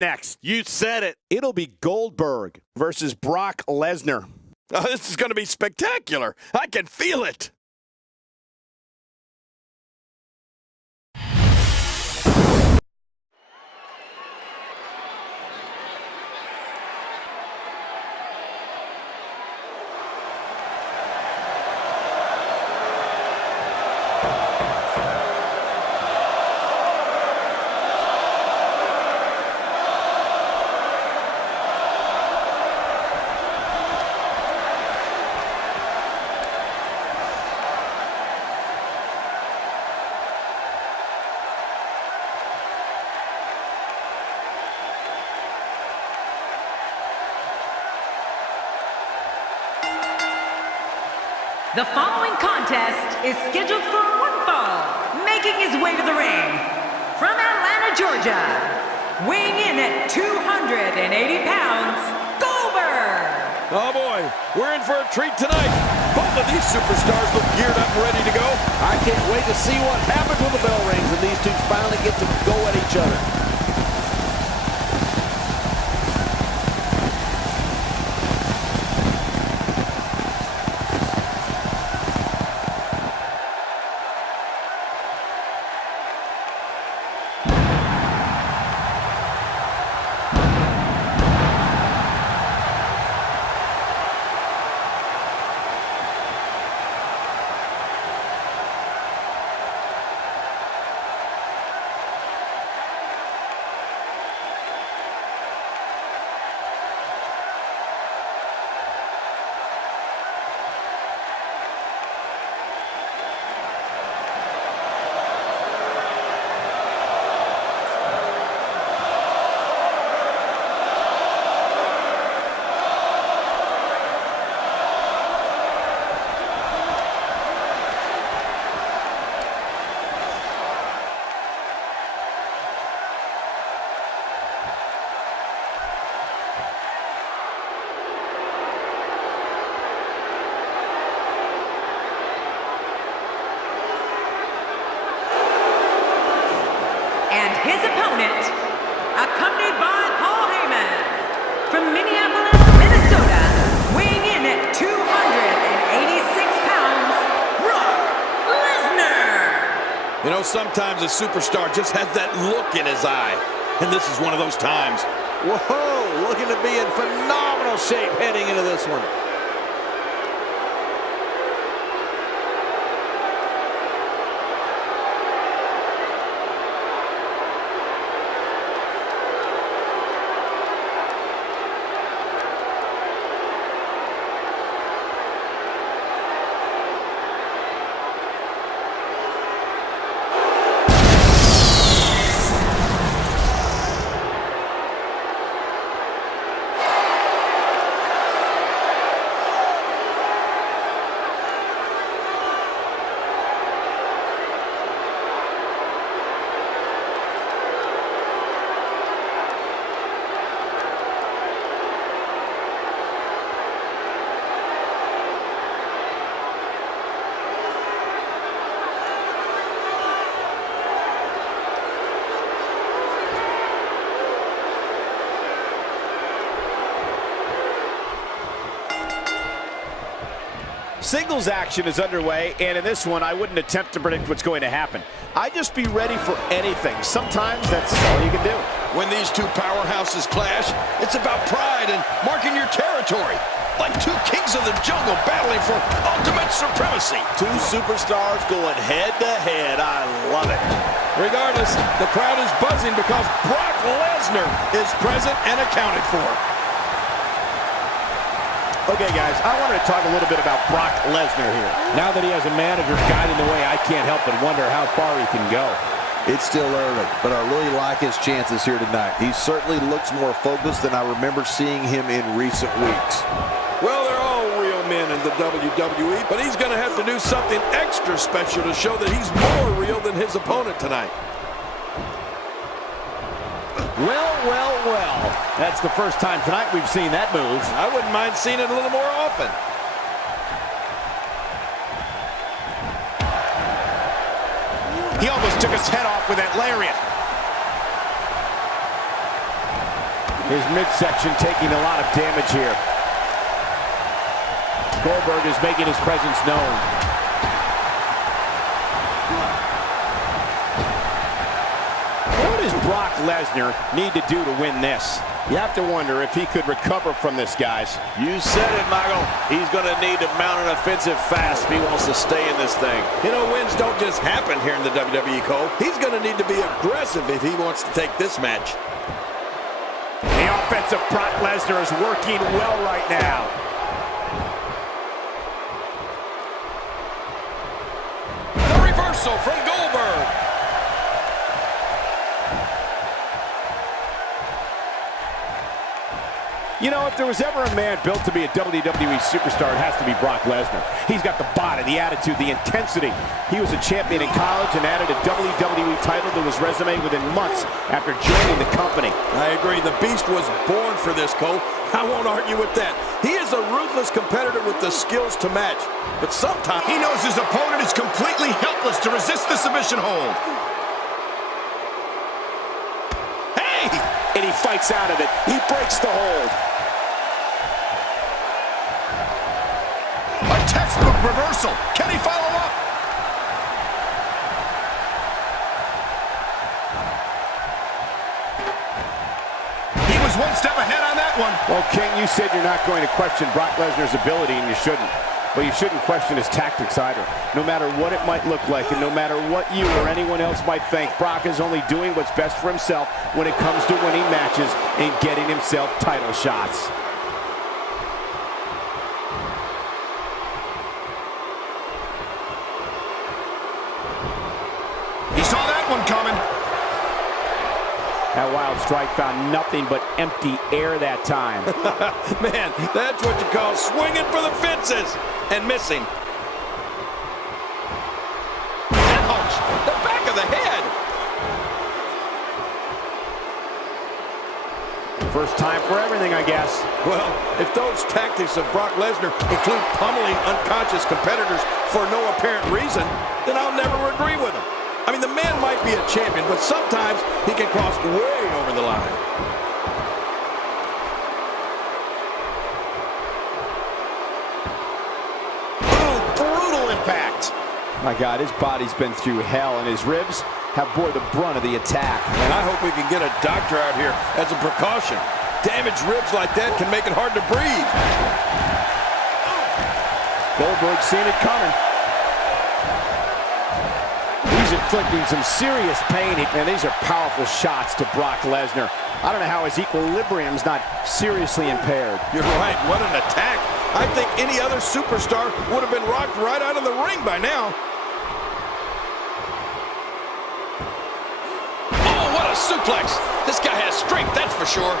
next? You said it. It'll be GoldBerg versus Brock Lesnar. Oh, this is going to be spectacular. I can feel it. The following contest is scheduled for one fall, making his way to the ring. From Atlanta, Georgia, weighing in at 280 pounds, GoldBerg. Oh boy, we're in for a treat tonight. Both of these superstars look geared up and ready to go. I can't wait to see what happens when the bell rings and these two finally get to go at each other. His opponent, accompanied by Paul Heyman, from Minneapolis, Minnesota, weighing in at 286 pounds, Brock Lesnar. You know, sometimes a superstar just has that look in his eye, and this is one of those times. Whoa, looking to be in phenomenal shape heading into this one. Singles action is underway, and in this one, I wouldn't attempt to predict what's going to happen. I'd just be ready for anything. Sometimes that's all you can do. When these two powerhouses clash, it's about pride and marking your territory. Like two kings of the jungle battling for ultimate supremacy. Two superstars going head-to-head. I love it. Regardless, the crowd is buzzing because Brock Lesnar is present and accounted for. Okay, guys, I wanted to talk a little bit about Brock Lesnar here. Now that he has a manager guiding the way, I can't help but wonder how far he can go. It's still early, but I really like his chances here tonight. He certainly looks more focused than I remember seeing him in recent weeks. Well, they're all real men in the WWE, but he's going to have to do something extra special to show that he's more real than his opponent tonight. Well. That's the first time tonight we've seen that move. I wouldn't mind seeing it a little more often. He almost took his head off with that lariat. His midsection taking a lot of damage here. GoldBerg is making his presence known. What does Brock Lesnar need to do to win this? You have to wonder if he could recover from this, guys. You said it, Michael. He's going to need to mount an offensive fast if he wants to stay in this thing. You know, wins don't just happen here in the WWE, Cole. He's going to need to be aggressive if he wants to take this match. The offensive Brock Lesnar is working well right now. The reversal from GoldBerg. You know, if there was ever a man built to be a WWE superstar, it has to be Brock Lesnar. He's got the body, the attitude, the intensity. He was a champion in college and added a WWE title to his resume within months after joining the company. I agree. The Beast was born for this, Cole. I won't argue with that. He is a ruthless competitor with the skills to match. But sometimes he knows his opponent is completely helpless to resist the submission hold. Hey! And he fights out of it. He breaks the hold. A textbook reversal. Can he follow up? He was one step ahead on that one. Well, King, you said you're not going to question Brock Lesnar's ability, and you shouldn't. But you shouldn't question his tactics either. No matter what it might look like, and no matter what you or anyone else might think, Brock is only doing what's best for himself when it comes to winning matches and getting himself title shots. He saw that one coming. That wild strike found nothing but empty air that time. man, that's what you call swinging for the fences and missing. Ouch! The back of the head. First time for everything, I guess. Well, if those tactics of Brock Lesnar include pummeling unconscious competitors for no apparent reason, then I'll never agree with him. I mean, the man might be a champion, but sometimes he can cross way over the line. Boom, brutal impact. My God, his body's been through hell, and his ribs have bore the brunt of the attack. And I hope we can get a doctor out here as a precaution. Damaged ribs like that can make it hard to breathe. GoldBerg seen it coming. He's inflicting some serious pain, and these are powerful shots to Brock Lesnar. I don't know how his equilibrium's not seriously impaired. You're right, what an attack. I think any other superstar would have been rocked right out of the ring by now. Oh, what a suplex. This guy has strength, that's for sure.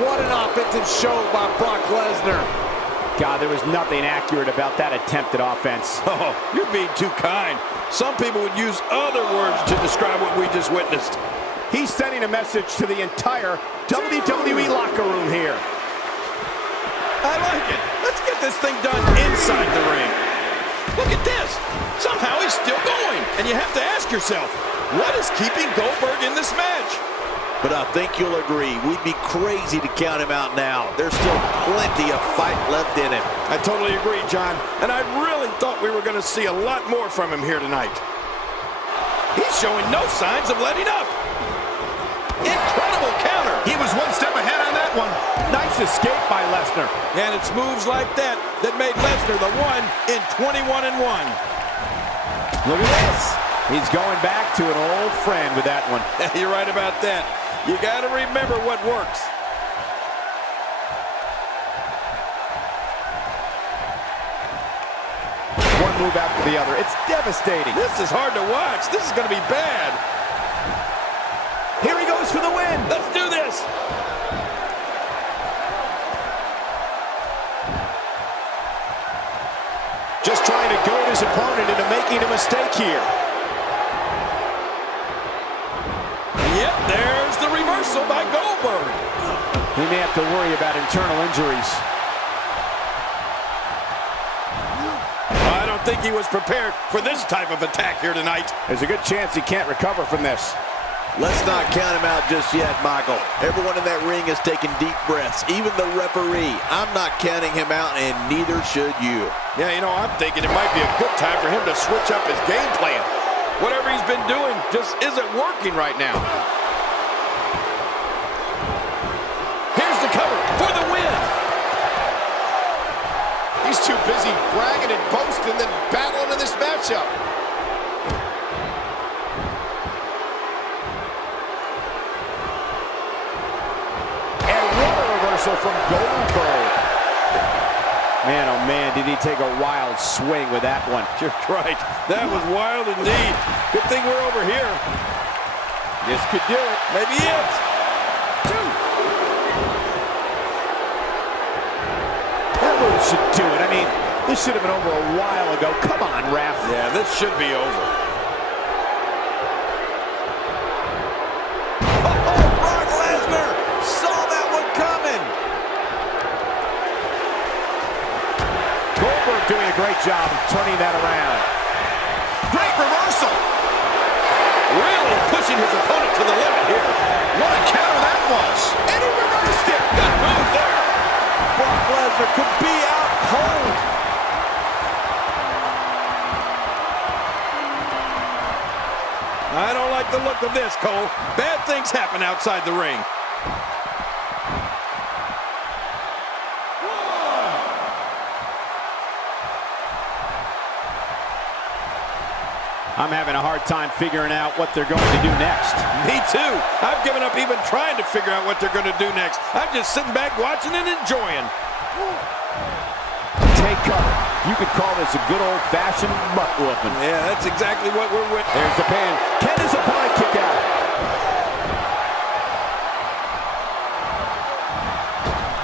What an offensive show by Brock Lesnar. God, there was nothing accurate about that attempted offense. Oh, you're being too kind. Some people would use other words to describe what we just witnessed. He's sending a message to the entire WWE locker room here. I like it. Let's get this thing done inside the ring. Look at this. Somehow he's still going. And you have to ask yourself, what is keeping GoldBerg in this match? But I think you'll agree, we'd be crazy to count him out now. There's still plenty of fight left in him. I totally agree, John. And I really thought we were going to see a lot more from him here tonight. He's showing no signs of letting up. Incredible counter. He was one step ahead on that one. Nice escape by Lesnar. And it's moves like that that made Lesnar the one in 21-1. Look at this. He's going back to an old friend with that one. You're right about that. You got to remember what works. One move after the other. It's devastating. This is hard to watch. This is going to be bad. Here he goes for the win. Let's do this. Just trying to goad his opponent into making a mistake here. Yep, there's the reversal by GoldBerg. He may have to worry about internal injuries. I don't think he was prepared for this type of attack here tonight. There's a good chance he can't recover from this. Let's not count him out just yet, Michael. Everyone in that ring is taking deep breaths, even the referee. I'm not counting him out, and neither should you. Yeah, you know, I'm thinking it might be a good time for him to switch up his game plan. Whatever he's been doing just isn't working right now. Here's the cover for the win. He's too busy bragging and boasting than battling in this matchup. From GoldBerg. Man, oh man, did he take a wild swing with that one. You're right. That was wild indeed. Good thing we're over here. This could do it. Maybe it. That move should do it. I mean, this should have been over a while ago. Come on, ref. Yeah, this should be over. Brock Lesnar saw that one coming. GoldBerg doing a great job of turning that around. Great reversal. Really pushing his opponent to the limit here. What a counter that was. And he reversed it. Good move there. Brock Lesnar could be out cold. I don't like the look of this, Cole. Bad things happen outside the ring. I'm having a hard time figuring out what they're going to do next. Me too. I've given up even trying to figure out what they're going to do next. I'm just sitting back watching and enjoying. Take cover. You could call this a good old-fashioned butt whooping. Yeah, that's exactly what we're with. There's the pin. Can his opponent kick out?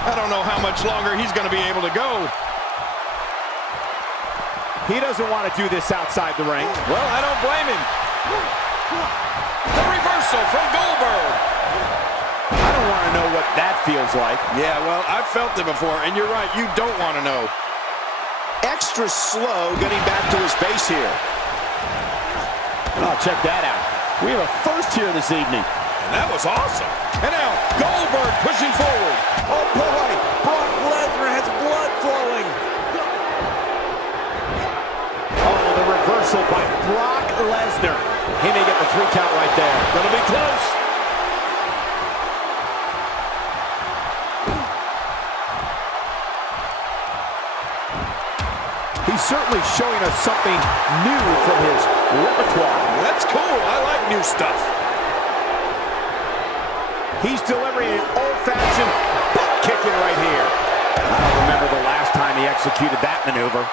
I don't know how much longer he's going to be able to go. He doesn't want to do this outside the ring. Well, I don't blame him. The reversal from GoldBerg. I don't want to know what that feels like. Yeah, well, I've felt it before, and you're right, you don't want to know. Extra slow getting back to his base here. Oh, check that out. We have a first here this evening. And that was awesome. And now, GoldBerg pushing forward. Oh boy, Brock Lesnar has blood flowing. Oh, the reversal by Brock Lesnar. He may get the 3 count right there. Gonna be close. He's certainly showing us something new from his repertoire. That's cool. I like new stuff. He's delivering an old-fashioned butt kicking right here. I don't remember the last time he executed that maneuver.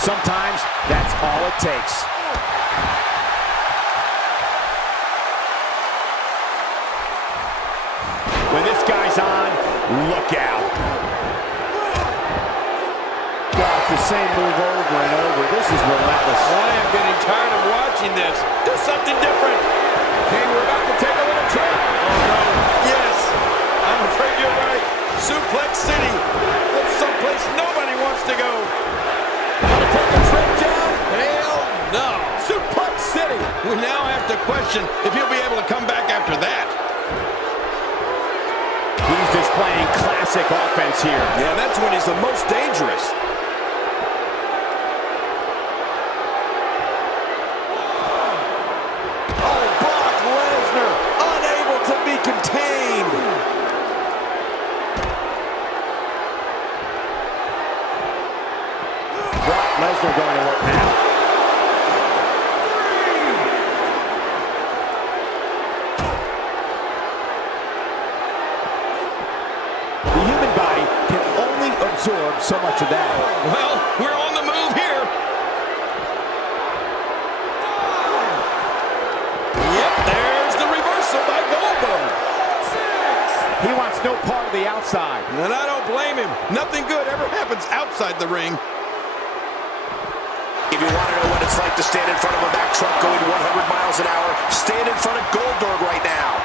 Sometimes that's all it takes. When this guy's on, look out. God, the same move over and over. This is relentless. I am getting tired of watching this. Do something different. Hey, we're about to take a little trip. Oh, no. Yes. I'm afraid you're right. Suplex City. That's someplace nobody wants to go. Want to take a trip, John? Hell no. Suplex City. We now have to question if he'll be able to come back after that. He's displaying classic offense here. Yeah, that's when he's the most dangerous. Oh, Brock Lesnar unable to be contained. Brock Lesnar going to work now. The human body can only absorb so much of that. Well, we're on the move here. Yep, there's the reversal by GoldBerg. He wants no part of the outside. And I don't blame him. Nothing good ever happens outside the ring. If you want to know what it's like to stand in front of a Mack truck going 100 miles an hour, stand in front of GoldBerg right now.